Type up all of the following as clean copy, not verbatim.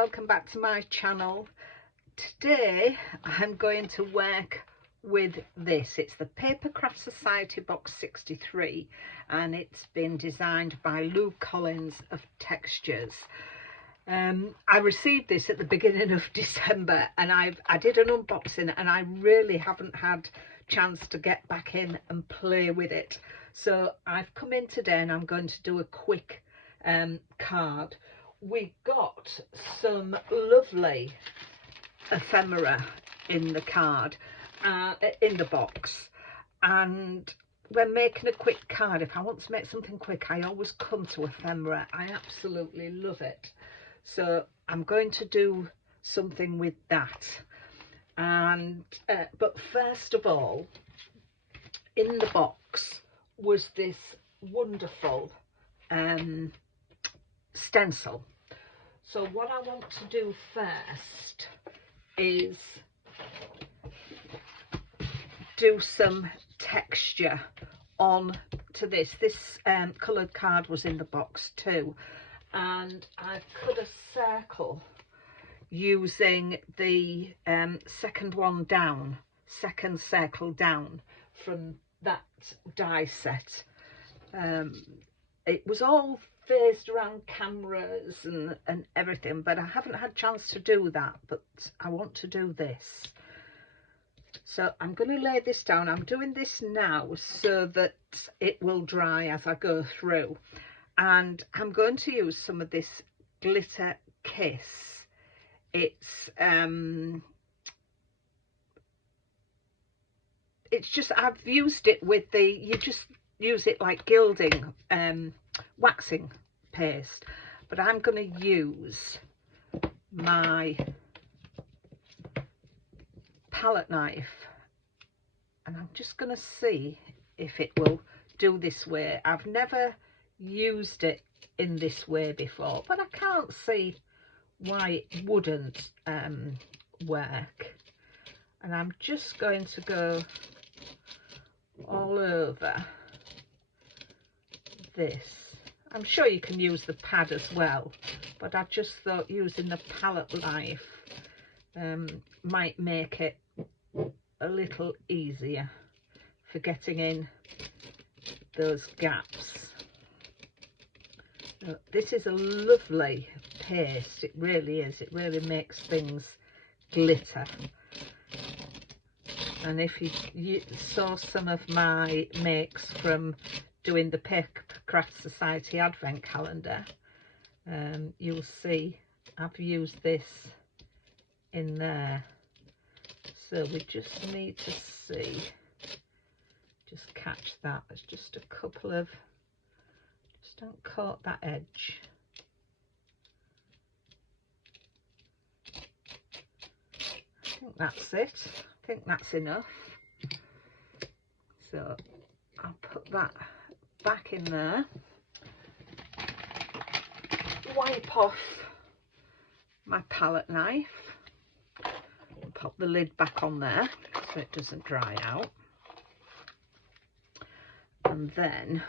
welcome back to my channel. Today I'm going to work with this. It's the Papercraft Society box 63 and it's been designed by Lou Collins of Textures. I received this at the beginning of December and I did an unboxing and I really haven't had chance to get back in and play with it. So I've come in today and I'm going to do a quick card. We got some lovely ephemera in the card, in the box, and when making a quick card, if I want to make something quick, I always come to ephemera. I absolutely love it. So I'm going to do something with that. And but first of all, in the box was this wonderful stencil. So what I want to do first is do some texture on to this. This coloured card was in the box too, and I've cut a circle using the second circle down from that die set. It was all phased around cameras and everything, but I haven't had a chance to do that, but I want to do this. So I'm going to lay this down. I'm doing this now so that it will dry as I go through, and I'm going to use some of this Glitter Kiss. It's just, I've used it with the, you just use it like gilding waxing paste, but I'm going to use my palette knife and I'm just going to see if it will do this way. I've never used it in this way before, but I can't see why it wouldn't work. And I'm just going to go all over this. I'm sure you can use the pad as well, but I just thought using the palette knife might make it a little easier for getting in those gaps. This is a lovely paste, it really is. It really makes things glitter. And if you saw some of my makes from doing the Papercraft Society advent calendar, you'll see I've used this in there. So we just need to see, just catch that. There's just a couple of, just don't coat that edge. I think that's it. I think that's enough. So I'll put that back in there, wipe off my palette knife, and pop the lid back on there so it doesn't dry out, and then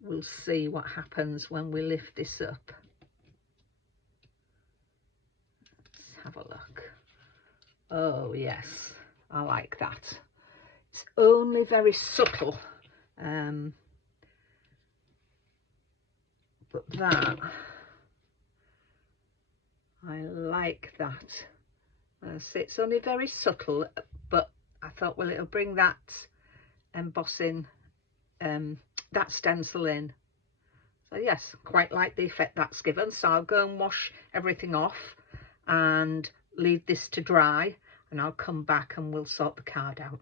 we'll see what happens when we lift this up. Let's have a look. Oh yes, I like that. It's only very subtle, but that, I like that. So it's only very subtle, but I thought, well, it'll bring that embossing, that stencil in. So yes, quite like the effect that's given. So I'll go and wash everything off and leave this to dry, and I'll come back and we'll sort the card out.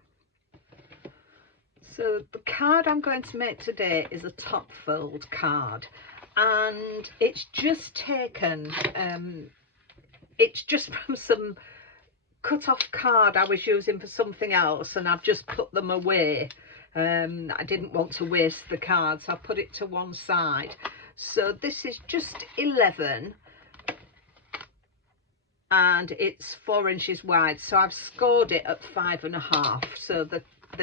So the card I'm going to make today is a top fold card, and it's just taken, it's just from some cut off card I was using for something else, and I've just put them away. I didn't want to waste the cards, so I put it to one side. So this is just 11 and it's 4 inches wide, so I've scored it at 5.5. So the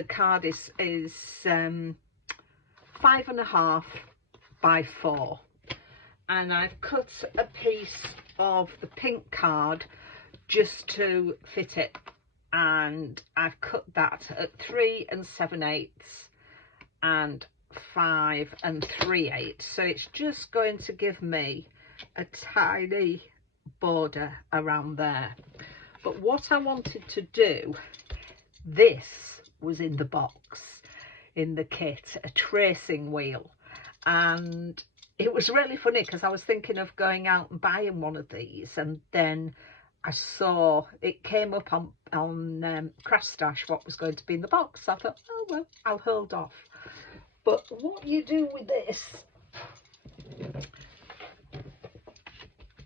card is 5.5 by 4, and I've cut a piece of the pink card just to fit it, and I've cut that at 3 7/8 and 5 3/8, so it's just going to give me a tiny border around there. But what I wanted to do, this was in the box, in the kit, a tracing wheel, and it was really funny because I was thinking of going out and buying one of these, and then I saw it came up on Craft Stash what was going to be in the box. So I thought, oh well, I'll hold off. But what you do with this,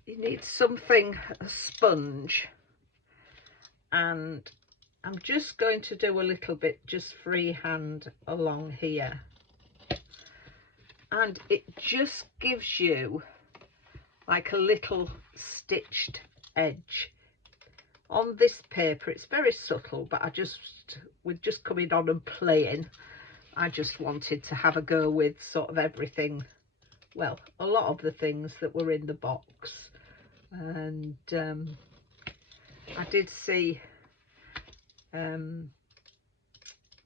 you need something, a sponge, and I'm just going to do a little bit just freehand along here, and it just gives you like a little stitched edge on this paper. It's very subtle, but with just coming on and playing, I just wanted to have a go with sort of everything, well, a lot of the things that were in the box. And I did see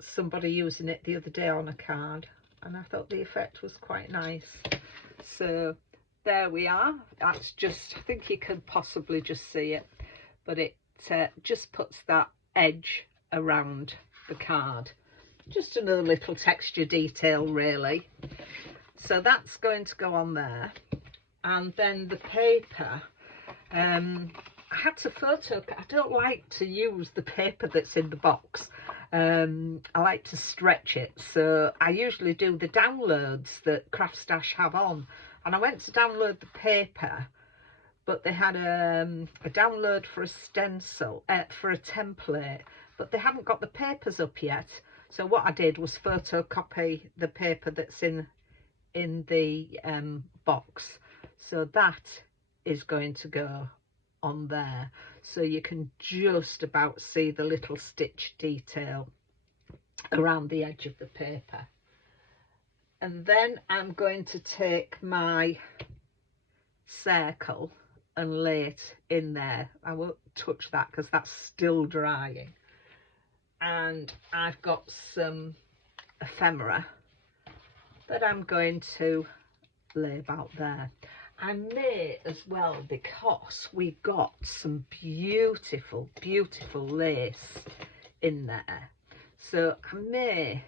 somebody using it the other day on a card, and I thought the effect was quite nice. So there we are. That's just, I think you can possibly just see it, but it just puts that edge around the card. Just another little texture detail really. So that's going to go on there. And then the paper, I had to photo, I don't like to use the paper that's in the box. I like to stretch it, so I usually do the downloads that Craft Stash have on, and I went to download the paper, but they had a download for a stencil, for a template, but they haven't got the papers up yet. So what I did was photocopy the paper that's in the box. So that is going to go on there, so you can just about see the little stitch detail around the edge of the paper. And then I'm going to take my circle and lay it in there. I won't touch that because that's still drying. And I've got some ephemera that I'm going to lay about there. I may as well, because we got some beautiful, beautiful lace in there. So I may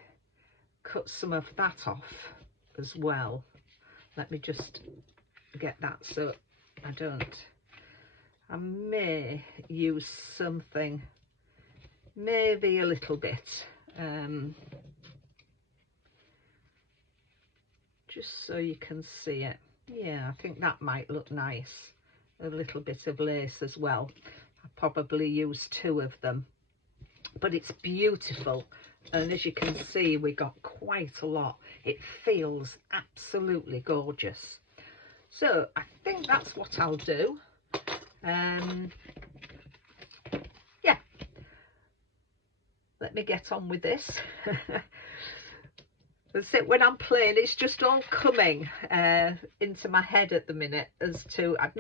cut some of that off as well. Let me just get that so I don't. I may use something, maybe a little bit, just so you can see it. Yeah, I think that might look nice. A little bit of lace as well. I probably use 2 of them, but it's beautiful. And as you can see, we got quite a lot. It feels absolutely gorgeous. So I think that's what I'll do. Yeah, let me get on with this. That's it. When I'm playing, it's just all coming into my head at the minute as to, I've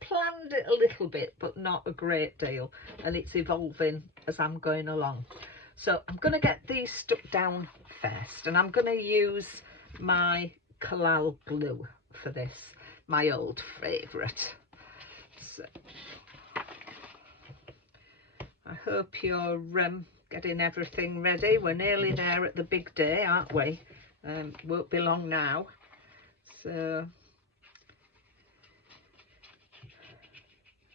planned it a little bit, but not a great deal, and it's evolving as I'm going along. So I'm going to get these stuck down first, and I'm going to use my Collal glue for this, my old favourite. So I hope you're getting everything ready. We're nearly there at the big day, aren't we? Won't be long now. So,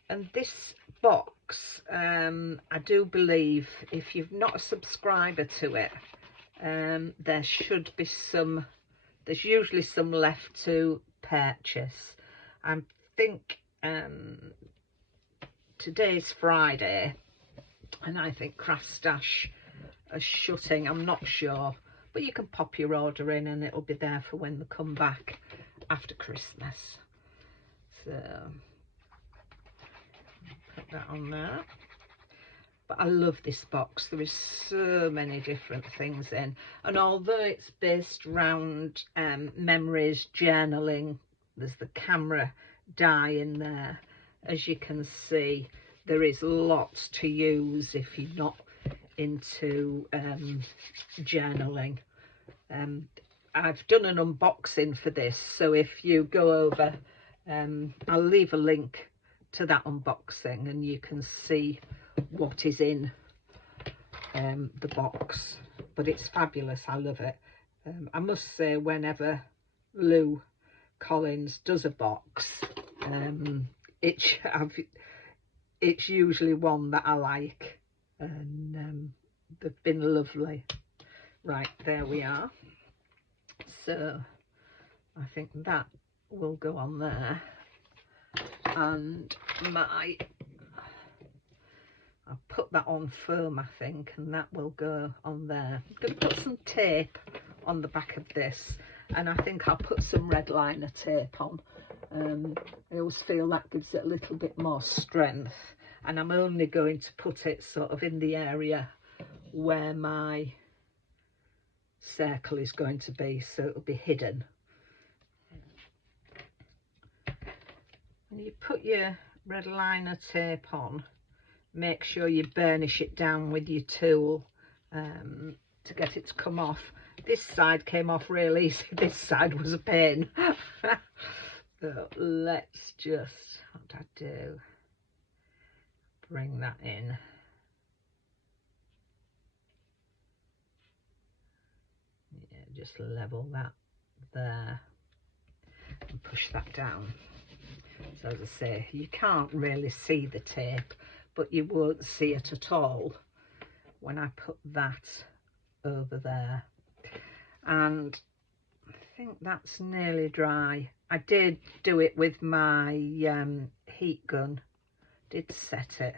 and this box, I do believe if you're not a subscriber to it, there should be some, there's usually some left to purchase. I think today's Friday, and I think Craft Stash are shutting, I'm not sure, but you can pop your order in and it'll be there for when they come back after Christmas. So put that on there. But I love this box. There is so many different things in, and although it's based around memories, journaling, there's the camera die in there. As you can see, there is lots to use if you're not into journaling. I've done an unboxing for this, so if you go over, I'll leave a link to that unboxing and you can see what is in the box. But it's fabulous, I love it. I must say, whenever Lou Collins does a box, it's usually one that I like, and they've been lovely. Right, there we are. So I think that will go on there, and I'll put that on foam, I think, and that will go on there. I'm going to put some tape on the back of this, and I think I'll put some red liner tape on. I always feel that gives it a little bit more strength, and I'm only going to put it sort of in the area where my circle is going to be, so it'll be hidden. When you put your red liner tape on, make sure you burnish it down with your tool to get it to come off. This side came off real easy, this side was a pain. So let's just, what do I do? Bring that in. Yeah, just level that there and push that down. So as I say, you can't really see the tape, but you won't see it at all when I put that over there. And I think that's nearly dry. I did do it with my heat gun, did set it.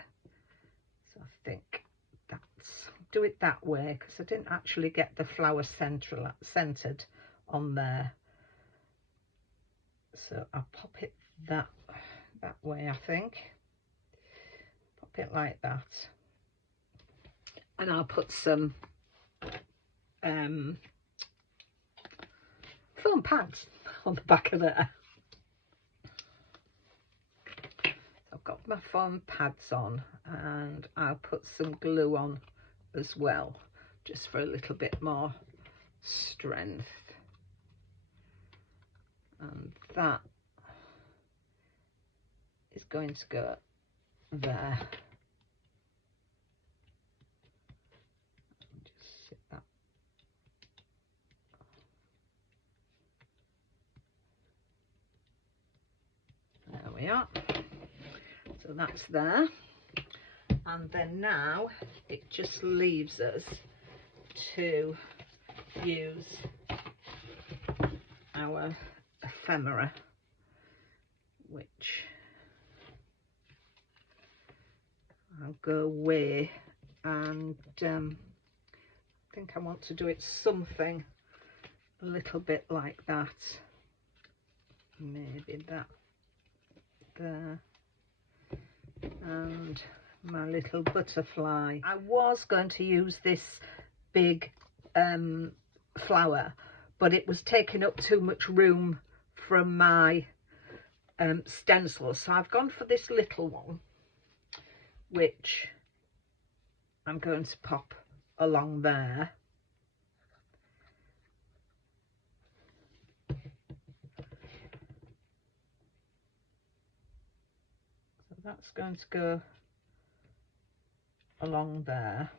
So I think that's, do it that way, because I didn't actually get the flower centered on there. So I'll pop it that way, I think. Pop it like that. And I'll put some foam pads on the back of there. I've got my foam pads on, and I'll put some glue on as well, just for a little bit more strength. And that is going to go there. Just sit that. There we are. So that's there. And then now it just leaves us to use our ephemera, which I'll go away, and I think I want to do it something a little bit like that. Maybe that there. And my little butterfly. I was going to use this big flower, but it was taking up too much room from my stencil, so I've gone for this little one, which I'm going to pop along there. So that's going to go along there,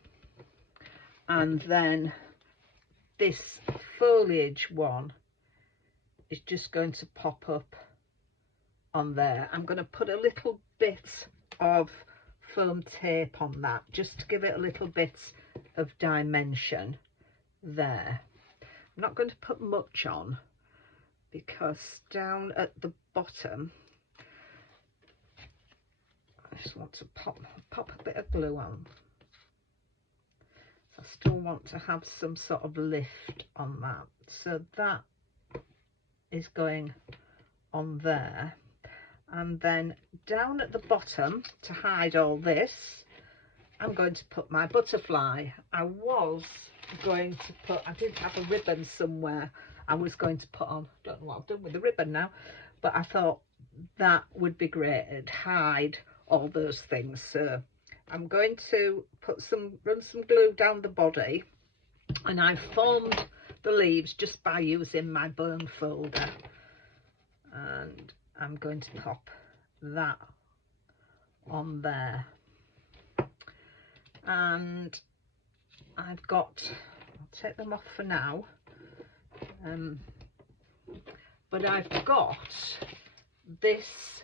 and then this foliage one is just going to pop up on there. I'm going to put a little bit of foam tape on that just to give it a little bit of dimension there. I'm not going to put much on, because down at the bottom I just want to pop a bit of glue on. So I still want to have some sort of lift on that. So that is going on there. And then down at the bottom, to hide all this, I'm going to put my butterfly. I was going to put, I did have a ribbon somewhere I was going to put on. Don't know what I've done with the ribbon now, but I thought that would be great. It'd hide all those things. So I'm going to run some glue down the body, and I've formed the leaves just by using my bone folder, and I'm going to pop that on there. And I've got, I'll take them off for now, but I've got this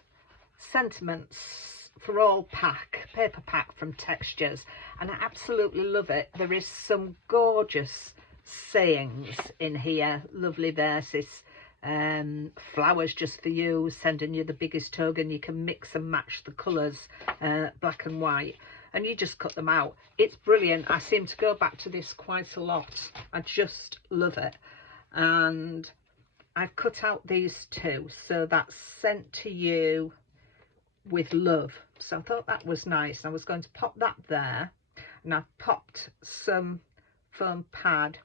Sentiments for All paper pack from Textures, and I absolutely love it. There is some gorgeous sayings in here, lovely verses, flowers just for you, sending you the biggest hug, and you can mix and match the colours, black and white, and you just cut them out. It's brilliant. I seem to go back to this quite a lot. I just love it. And I've cut out these two, so that's sent to you with love. So I thought that was nice. I was going to pop that there, and I've popped some foam pad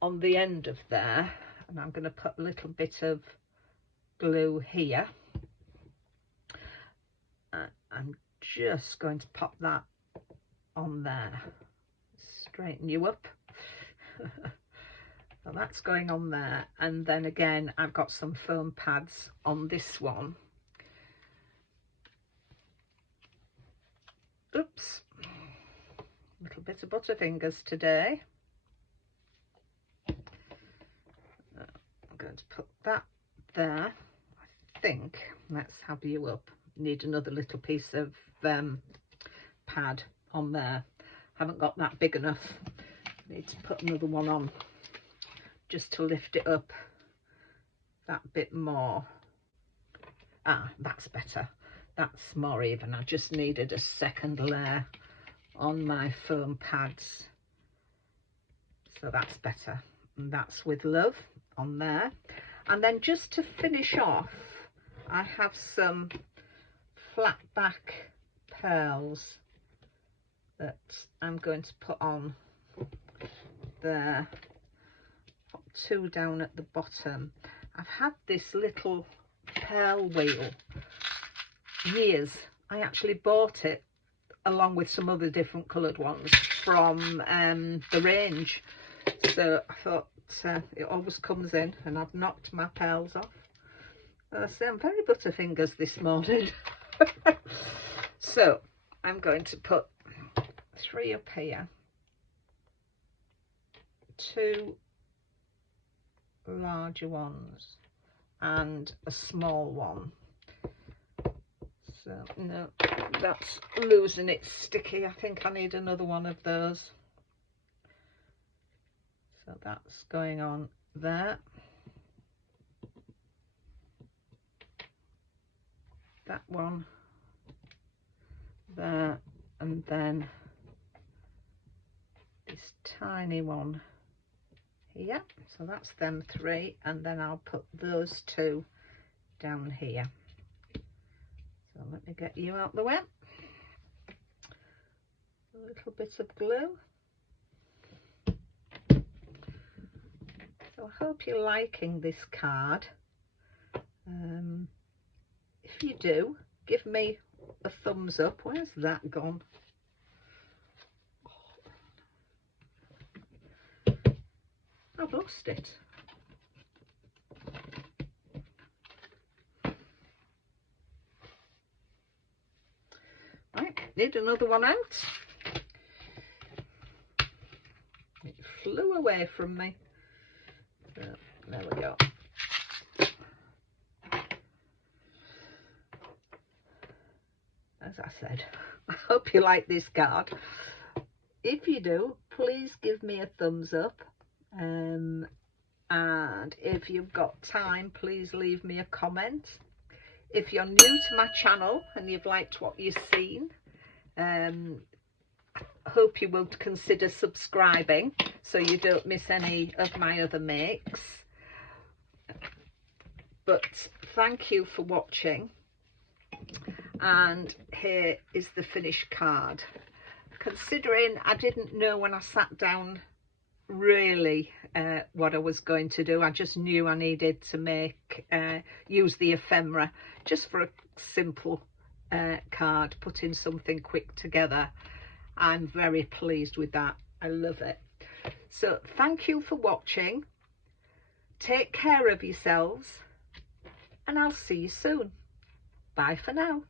on the end of there, and I'm going to put a little bit of glue here. I'm just going to pop that on there, straighten you up. So that's going on there, and then again I've got some foam pads on this one. Oops, a little bit of butterfingers today. I'm going to put that there. I think let's have you up. Need another little piece of pad on there. Haven't got that big enough. Need to put another one on just to lift it up that bit more. Ah, that's better. That's more even. I just needed a second layer on my foam pads. So that's better. And that's with love on there. And then just to finish off, I have some flat back pearls that I'm going to put on there. Pop two down at the bottom. I've had this little pearl wheel years. I actually bought it along with some other different coloured ones from the range. So I thought it always comes in, and I've knocked my pearls off. I say I'm very butterfingers this morning. So I'm going to put 3 up here, 2 larger ones and a small one. So no, that's losing its sticky. I think I need another one of those. So that's going on there. That one there, and then this tiny one here. So that's them 3, and then I'll put those 2 down here. So let me get you out the way. A little bit of glue. So I hope you're liking this card. If you do, give me a thumbs up. Where's that gone? I've lost it. Right, need another one out. It flew away from me. So, there we go. As I said, I hope you like this card. If you do, please give me a thumbs up. And if you've got time, please leave me a comment. If you're new to my channel and you've liked what you've seen, I hope you will consider subscribing so you don't miss any of my other makes. But thank you for watching, and here is the finished card. Considering I didn't know when I sat down really what I was going to do. I just knew I needed to use the ephemera just for a simple card, putting something quick together. I'm very pleased with that. I love it. So thank you for watching. Take care of yourselves, and I'll see you soon. Bye for now.